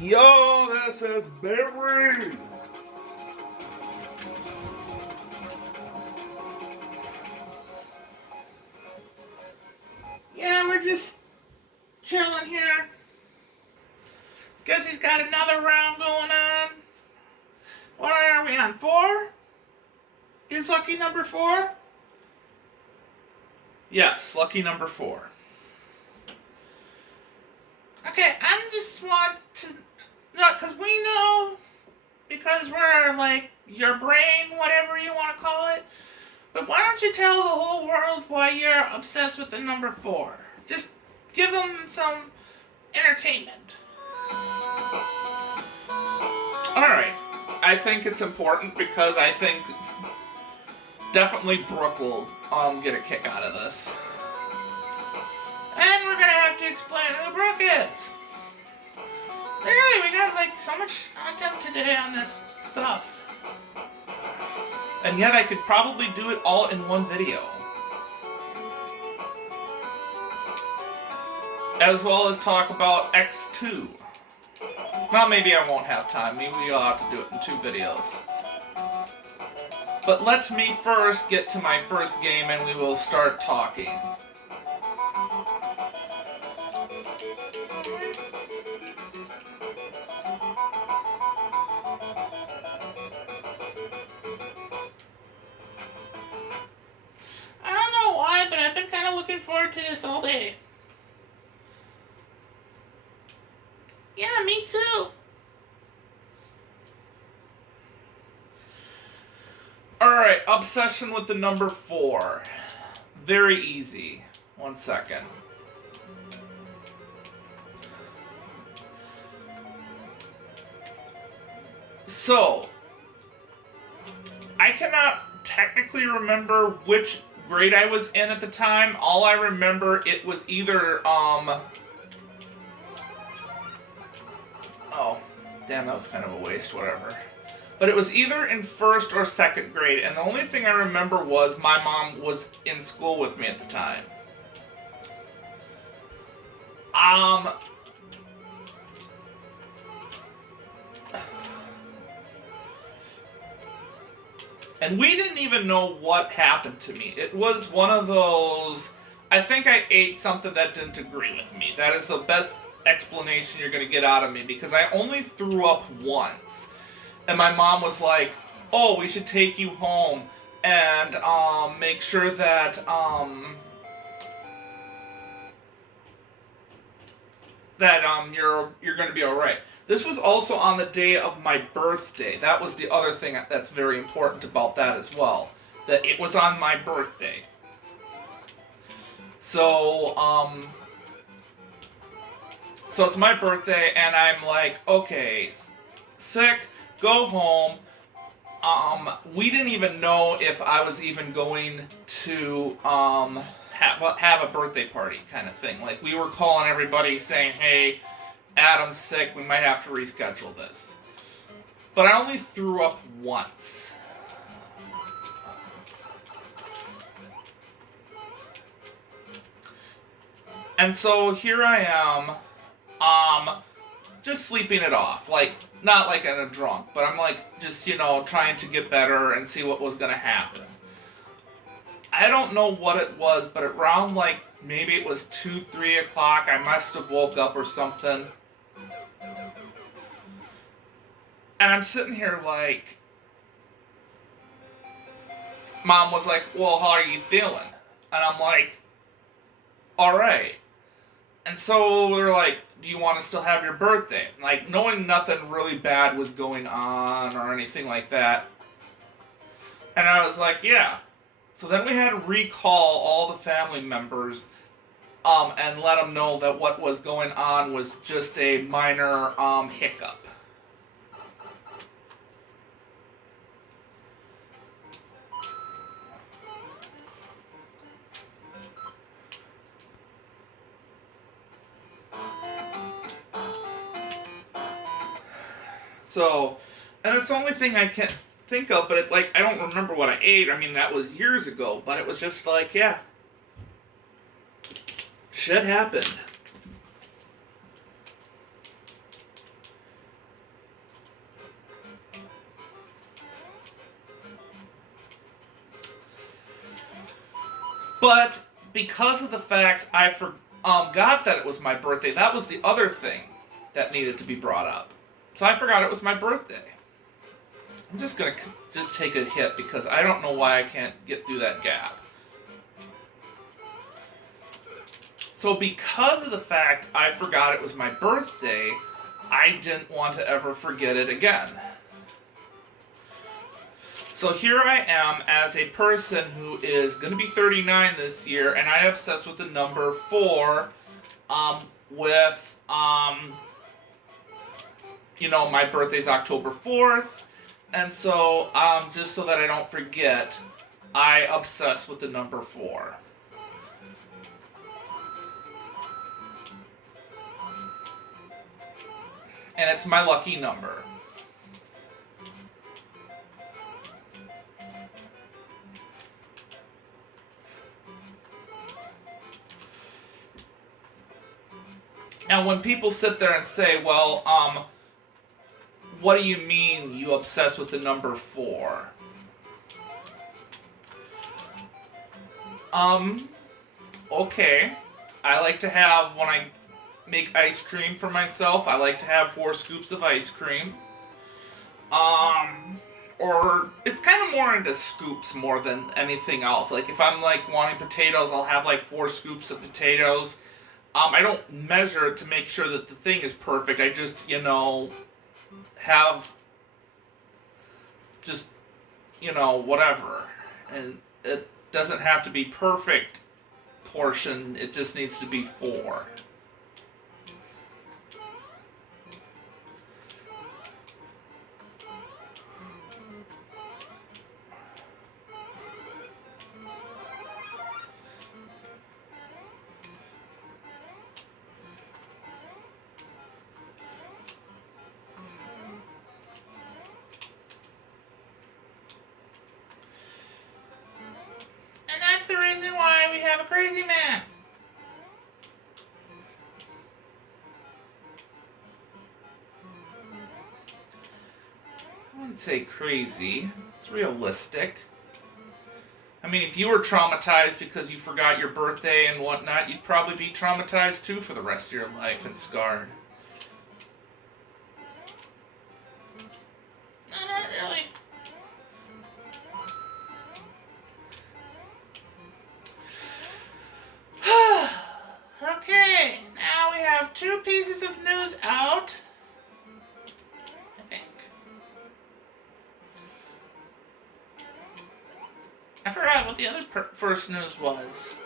Yo, this is Barry. Yeah, we're just chilling here. Guess he's got another round going on. What are we on? 4? Is lucky number 4? Yes, lucky number 4. Okay, I'm just want to, because we know, because we're like your brain, whatever you want to call it. But why don't you tell the whole world why you're obsessed with the number 4? Just give them some entertainment. Alright, I think it's important because I think definitely Brooke will get a kick out of this. And we're gonna have to explain who Brooke is. Literally, we got like so much content today on this stuff. And yet I could probably do it all in one video. As well as talk about X2. Well, maybe I won't have time. Maybe I'll have to do it in 2 videos. But let me first get to my first game and we will start talking. I don't know why, but I've been kind of looking forward to this all day. Yeah, me too. Alright, obsession with the number 4. Very easy. 1 second. So, I cannot technically remember which grade I was in at the time. All I remember, it was either, oh, damn, that was kind of a waste, whatever. But it was either in 1st or 2nd grade, and the only thing I remember was my mom was in school with me at the time. And we didn't even know what happened to me. It was one of those, I think I ate something that didn't agree with me. That is the best explanation you're going to get out of me, because I only threw up once. And my mom was like, oh, we should take you home and make sure that you're going to be all right. This was also on the day of my birthday. That was the other thing that's very important about that as well. That it was on my birthday. So it's my birthday, and I'm like, okay, sick, go home. We didn't even know if I was even going to have a birthday party kind of thing. Like, we were calling everybody saying, hey, Adam's sick, we might have to reschedule this. But I only threw up once. And so here I am, just sleeping it off. Like, not like in a drunk, but I'm like, just, trying to get better and see what was gonna happen. I don't know what it was, but around like, maybe it was 2, 3 o'clock, I must have woke up or something. And I'm sitting here like, Mom was like, well, how are you feeling? And I'm like, alright. And so they're like, do you want to still have your birthday? Like, knowing nothing really bad was going on or anything like that. And I was like, yeah. So then we had to recall all the family members and let them know that what was going on was just a minor hiccup. So, and it's the only thing I can think of, but I don't remember what I ate. I mean, that was years ago, but it was just like, yeah. Shit happened. But because of the fact I forgot that it was my birthday, that was the other thing that needed to be brought up. So I forgot it was my birthday. I'm just gonna just take a hit because I don't know why I can't get through that gap. So because of the fact I forgot it was my birthday, I didn't want to ever forget it again. So here I am as a person who is going to be 39 this year, and I obsess with the number 4, my birthday's October 4th, and so, just so that I don't forget, I obsess with the number 4. And it's my lucky number. Now, when people sit there and say, well, what do you mean you obsess with the number 4? Okay. I like to have, when I make ice cream for myself, I like to have 4 scoops of ice cream. Or it's kind of more into scoops more than anything else. Like, if I'm, like, wanting potatoes, I'll have, like, 4 scoops of potatoes. I don't measure it to make sure that the thing is perfect. I just, have just, whatever. And it doesn't have to be perfect portion. It just needs to be 4. That's the reason why we have a crazy man. I wouldn't say crazy. It's realistic. I mean, if you were traumatized because you forgot your birthday and whatnot, you'd probably be traumatized too for the rest of your life and scarred. No, not really. Okay, now we have 2 pieces of news out. I think. I forgot what the other first news was.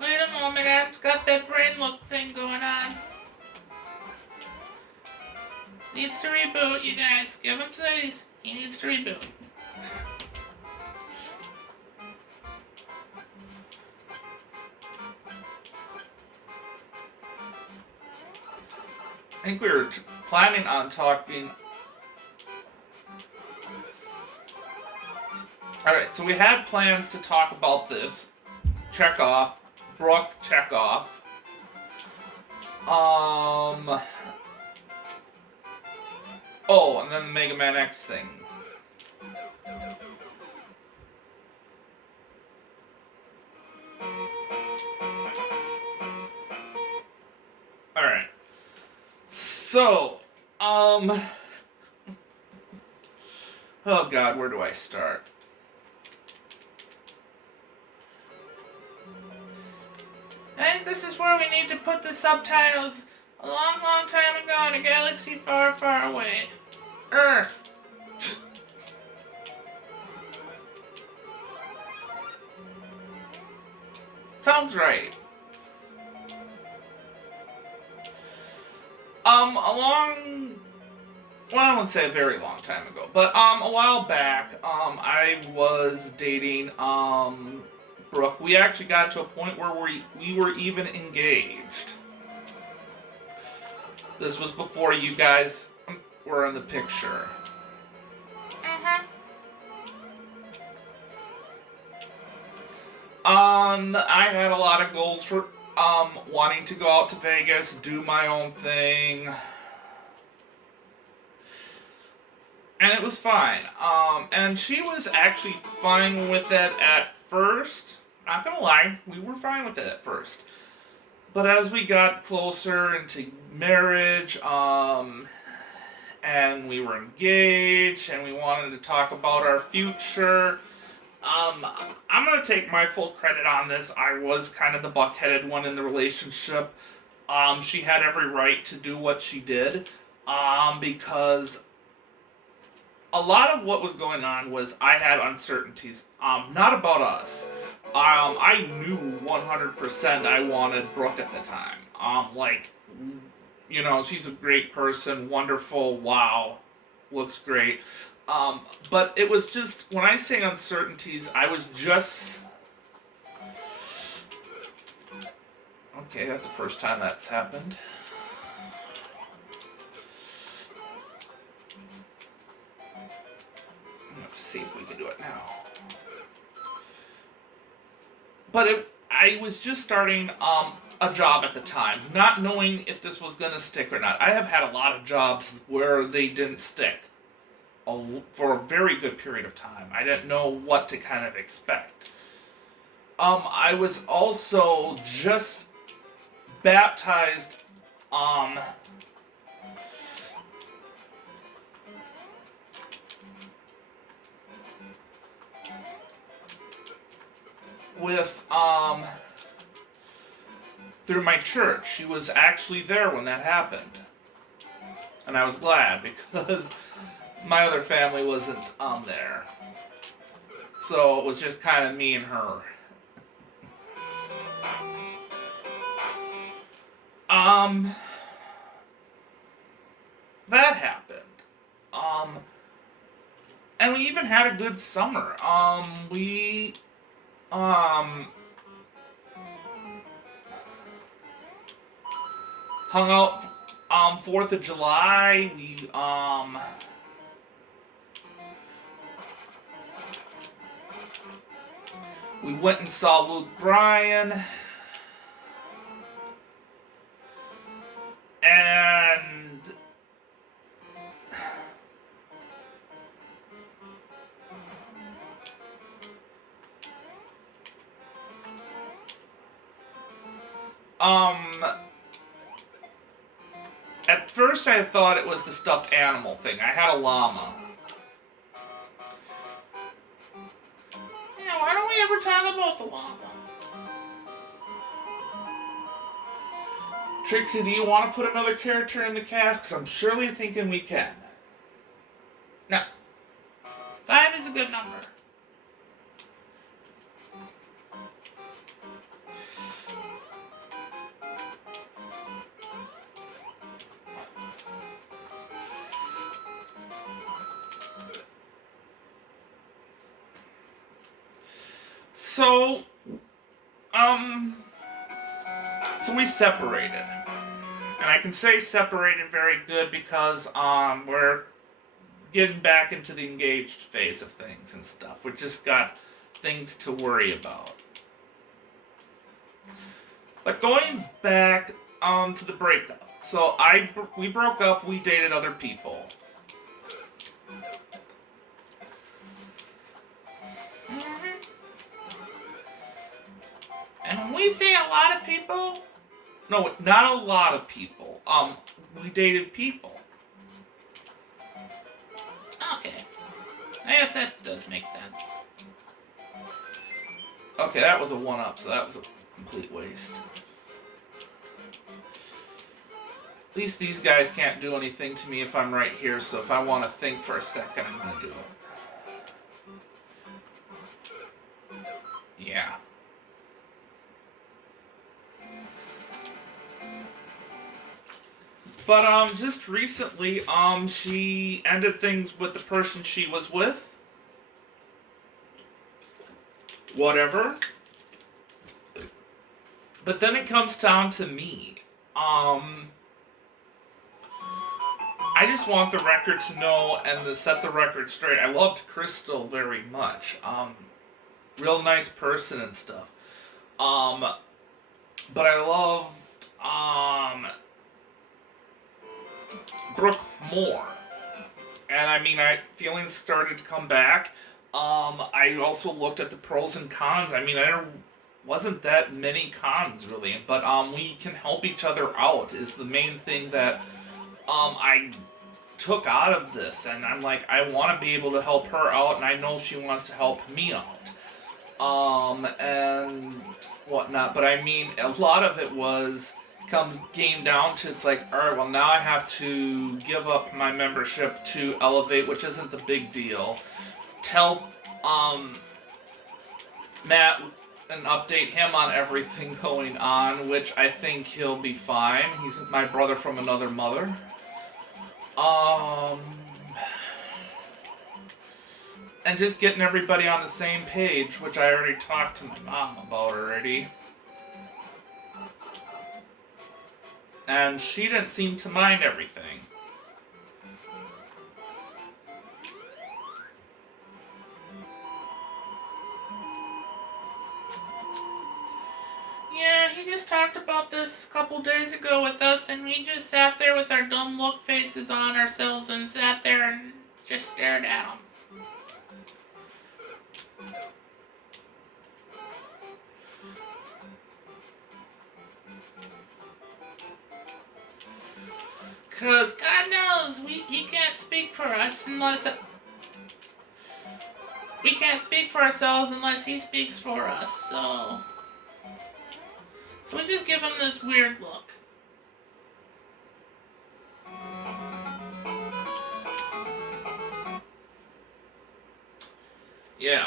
Wait a moment, Adam's got that brain look thing going on. Needs to reboot, you guys. Give him space. He needs to reboot. I think we were planning on talking. Alright, so we had plans to talk about this. Check off. Brooke, check off. Oh, and then the Mega Man X thing. Alright. So, oh god, where do I start? I think this is where we need to put the subtitles. A long, long time ago in a galaxy far, far away. Earth. Sounds right. Well, I wouldn't say a very long time ago, but, a while back, I was dating, Brooke. We actually got to a point where we were even engaged. This was before you guys were in the picture. Uh-huh. I had a lot of goals for wanting to go out to Vegas, do my own thing. And it was fine. And she was actually fine with it at first. Not gonna lie, we were fine with it at first. But as we got closer into marriage, and we were engaged, and we wanted to talk about our future, I'm gonna take my full credit on this. I was kind of the buck-headed one in the relationship. She had every right to do what she did, because a lot of what was going on was I had uncertainties, not about us. I knew 100% I wanted Brooke at the time. She's a great person, wonderful, wow, looks great. But it was just, when I say uncertainties, I was just... Okay, that's the first time that's happened. Let's see if we can do it now. But I was just starting a job at the time, not knowing if this was going to stick or not. I have had a lot of jobs where they didn't stick for a very good period of time. I didn't know what to kind of expect. I was also just baptized with through my church. She was actually there when that happened, and I was glad because my other family wasn't there, so it was just kind of me and her. That happened. And we even had a good summer. We hung out 4th of July. We went and saw Luke Bryan. And at first I thought it was the stuffed animal thing. I had a llama. Yeah, why don't we ever talk about the llama? Trixie, do you want to put another character in the cast? Because I'm surely thinking we can. No. 5 is a good number. So we separated. And I can say separated very good because we're getting back into the engaged phase of things and stuff. We just got things to worry about. But going back to the breakup. So we broke up, we dated other people. Mm-hmm. And when we say a lot of people... No, not a lot of people. We dated people. Okay. I guess that does make sense. Okay, that was a 1-up, so that was a complete waste. At least these guys can't do anything to me if I'm right here, so if I want to think for a second, I'm going to do it. Yeah. But just recently, she ended things with the person she was with. Whatever. But then it comes down to me. I just want the record to know and to set the record straight. I loved Crystal very much. Real nice person and stuff. But I loved Brooke more. And I mean, feelings started to come back. I also looked at the pros and cons. I mean, there wasn't that many cons really, but we can help each other out is the main thing that I took out of this, and I'm like, I want to be able to help her out, and I know she wants to help me out, and whatnot. But I mean, a lot of it came down to, it's like, all right, well, now I have to give up my membership to Elevate, which isn't the big deal. Tell Matt and update him on everything going on, which I think he'll be fine. He's my brother from another mother. And just getting everybody on the same page, which I already talked to my mom about already. And she didn't seem to mind everything. Yeah, he just talked about this a couple days ago with us, and we just sat there with our dumb look faces on ourselves and sat there and just stared at him. Cause God knows he can't speak for us unless we can't speak for ourselves unless he speaks for us. So we just give him this weird look. Yeah.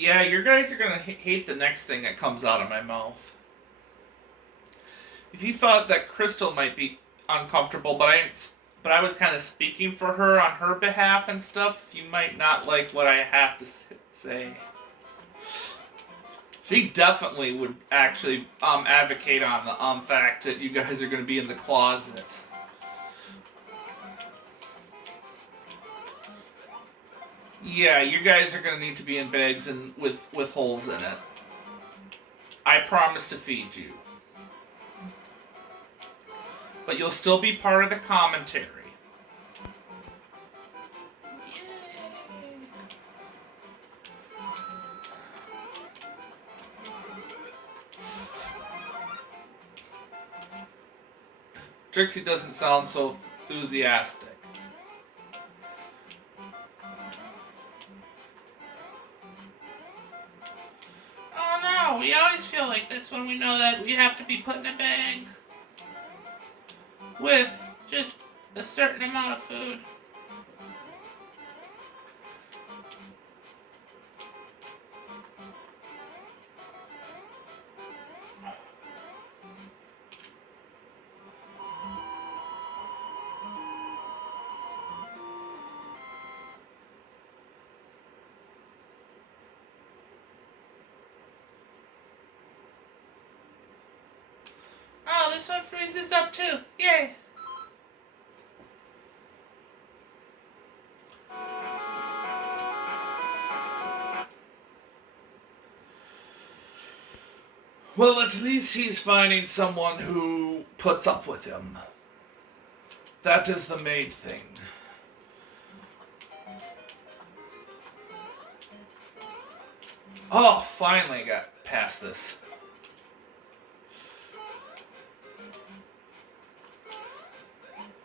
Yeah, you guys are gonna hate the next thing that comes out of my mouth. If you thought that Crystal might be uncomfortable, but I was kind of speaking for her on her behalf and stuff, you might not like what I have to say. She definitely would actually advocate on the fact that you guys are gonna be in the closet. Yeah, you guys are gonna need to be in bags and with holes in it. I promise to feed you. But you'll still be part of the commentary. Trixie doesn't sound so enthusiastic. We always feel like this when we know that we have to be put in a bag with just a certain amount of food. Oh, this one freezes up too. Yay! Well, at least he's finding someone who puts up with him. That is the main thing. Oh, finally got past this.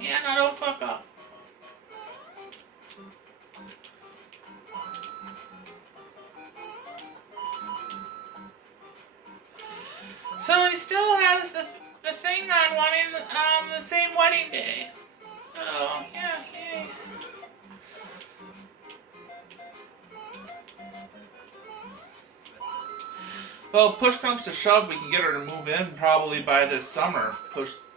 Yeah, no, don't fuck up. So he still has the thing on wanting the same wedding day. So, yeah, yay. Well, push comes to shove, we can get her to move in probably by this summer.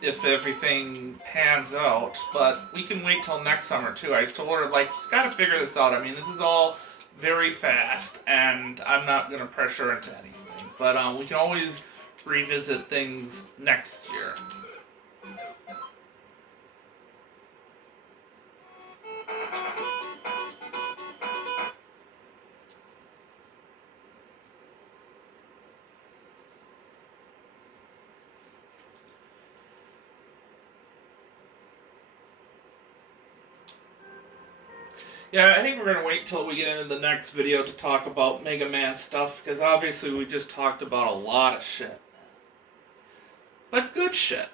If everything pans out, but we can wait till next summer too. I told her like she's got to figure this out. I mean, this is all very fast, and I'm not gonna pressure her into anything. But we can always revisit things next year. Yeah, I think we're gonna wait till we get into the next video to talk about Mega Man stuff, because obviously we just talked about a lot of shit. But good shit.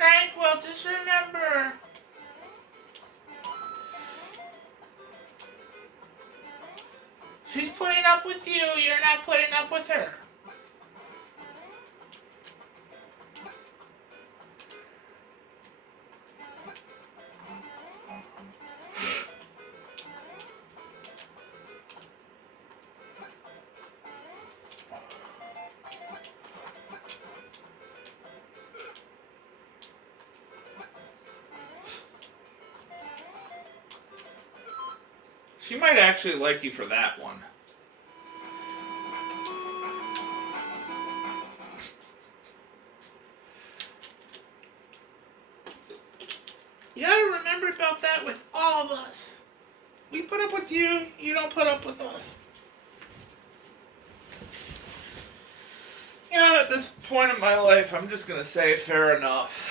Right, well, just remember. She's putting up with you, you're not putting up with her. She might actually like you for that one. You gotta remember about that with all of us. We put up with you, you don't put up with us. You know, at this point in my life, I'm just gonna say fair enough.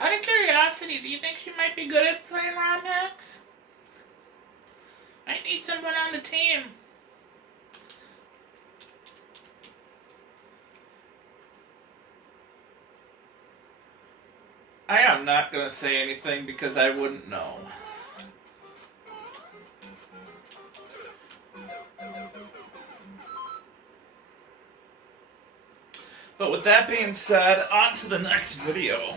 Out of curiosity, do you think she might be good at playing ROM hacks? I need someone on the team. I am not gonna say anything because I wouldn't know. But with that being said, on to the next video.